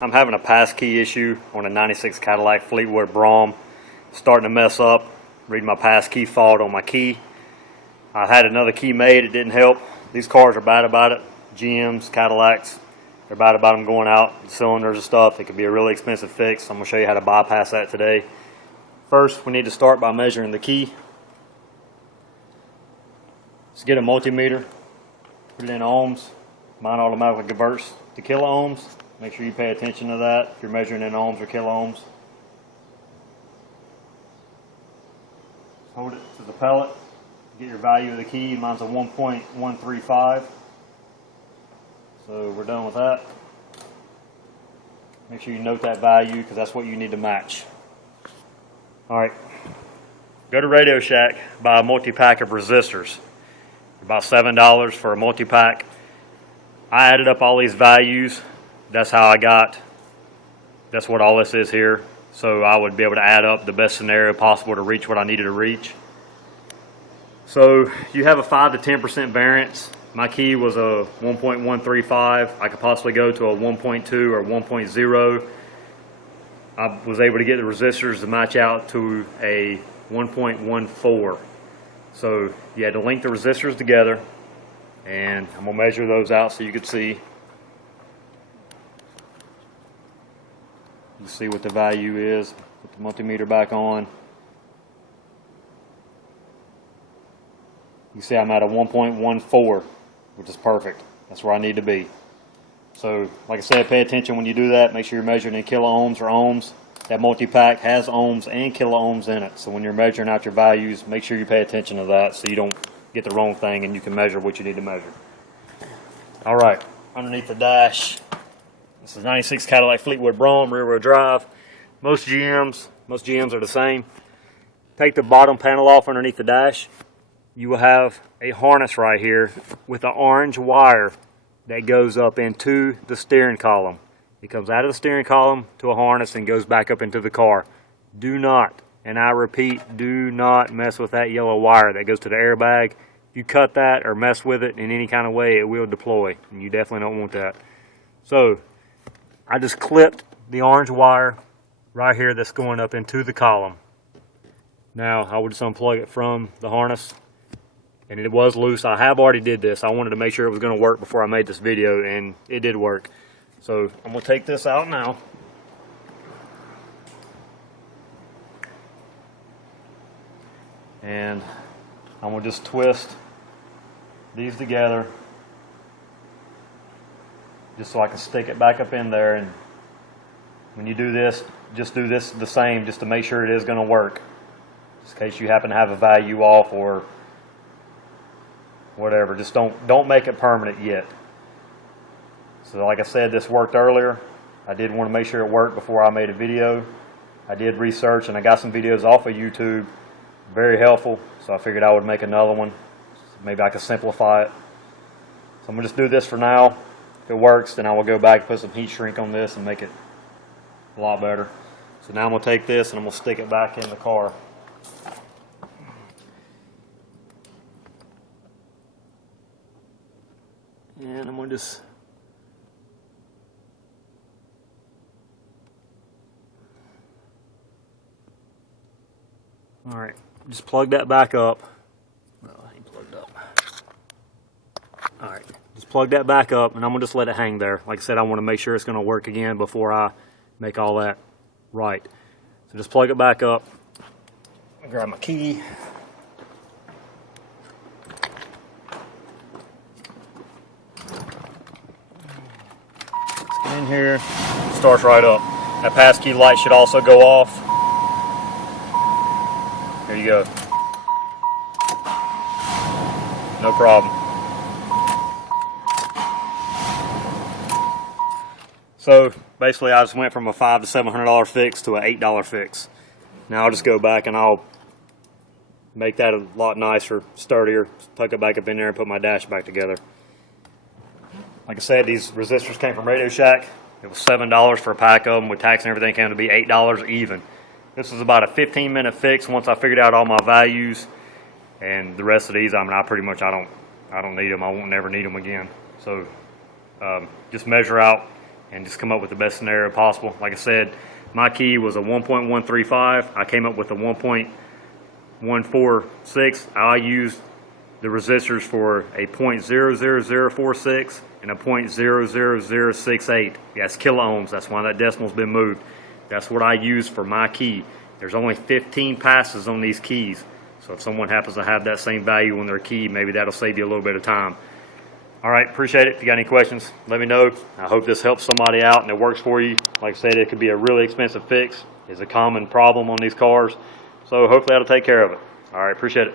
I'm having a passkey issue on a 96 Cadillac Fleetwood Brom. Starting to mess up. Reading my passkey fault on my key. I had another key made. It didn't help. These cars are bad about it. GMs, Cadillacs. They're bad about them going out, cylinders and stuff. It could be a really expensive fix. I'm going to show you how to bypass that today. First, we need to start by measuring the key. Let's get a multimeter. Put it in ohms. Mine automatically converts to kilo ohms. Make sure you pay attention to that if you're measuring in ohms or kilo ohms. Hold it to the pellet. Get your value of the key. Mine's a 1.135. So we're done with that. Make sure you note that value because that's what you need to match. Alright, go to Radio Shack, buy a multi-pack of resistors. About $7 for a multi-pack. I added up all these values. That's how I got, that's what all this is here. So I would be able to add up the best scenario possible to reach what I needed to reach. So you have a 5 to 10% variance. My key was a 1.135. I could possibly go to a 1.2 or 1.0. I was able to get the resistors to match out to a 1.14. So you had to link the resistors together, and I'm going to measure those out so you can see. You see what the value is. Put the multimeter back on. You see I'm at a 1.14, which is perfect. That's where I need to be. So, like I said, pay attention when you do that. Make sure you're measuring in kilo ohms or ohms. That multi-pack has ohms and kilo ohms in it. So when you're measuring out your values, make sure you pay attention to that so you don't get the wrong thing and you can measure what you need to measure. Alright, underneath the dash. This is 96 Cadillac Fleetwood Brom, rear-wheel drive. Most GMs are the same. Take the bottom panel off underneath the dash. You will have a harness right here with an orange wire that goes up into the steering column. It comes out of the steering column to a harness and goes back up into the car. Do not, and I repeat, do not mess with that yellow wire that goes to the airbag. If you cut that or mess with it in any kind of way, it will deploy, and you definitely don't want that. So, I just clipped the orange wire right here that's going up into the column. Now I will just unplug it from the harness, and it was loose. I have already did this. I wanted to make sure it was going to work before I made this video, and it did work. So I'm going to take this out now. And I'm going to just twist these together just so I can stick it back up in there. And when you do this, just do this the same just to make sure it is going to work, just in case you happen to have a value off or whatever. Just don't make it permanent yet. So like I said, this worked earlier. I did want to make sure it worked before I made a video. I did research and I got some videos off of YouTube, very helpful, so I figured I would make another one. Maybe I could simplify it. So I'm going to just do this for now. If it works, then I will go back and put some heat shrink on this and make it a lot better. So now I'm going to take this and I'm going to stick it back in the car. And I'm going to just alright, just plug that back up. Well, it ain't plugged up. Alright, just plug that back up and I'm going to just let it hang there. Like I said, I want to make sure it's going to work again before I make all that right. So just plug it back up. Grab my key. Let's get in here. Starts right up. That passkey light should also go off. Here you go. No problem. So basically I just went from a $500 to $700 fix to an $8 fix. Now I'll just go back and I'll make that a lot nicer, sturdier, tuck it back up in there and put my dash back together. Like I said, these resistors came from Radio Shack. It was $7 for a pack of them. With tax and everything, came to be $8 even. This was about a 15-minute fix once I figured out all my values, and the rest of these, I mean, I don't need them. I won't never need them again. So just measure out and just come up with the best scenario possible. Like I said, my key was a 1.135. I came up with a 1.146. I used the resistors for a 0.00046 and a 0.00068. That's kilo ohms. That's why that decimal's been moved. That's what I use for my key. There's only 15 passes on these keys. So if someone happens to have that same value on their key, maybe that'll save you a little bit of time. All right, appreciate it. If you got any questions, let me know. I hope this helps somebody out and it works for you. Like I said, it could be a really expensive fix. It's a common problem on these cars. So hopefully that'll take care of it. All right, appreciate it.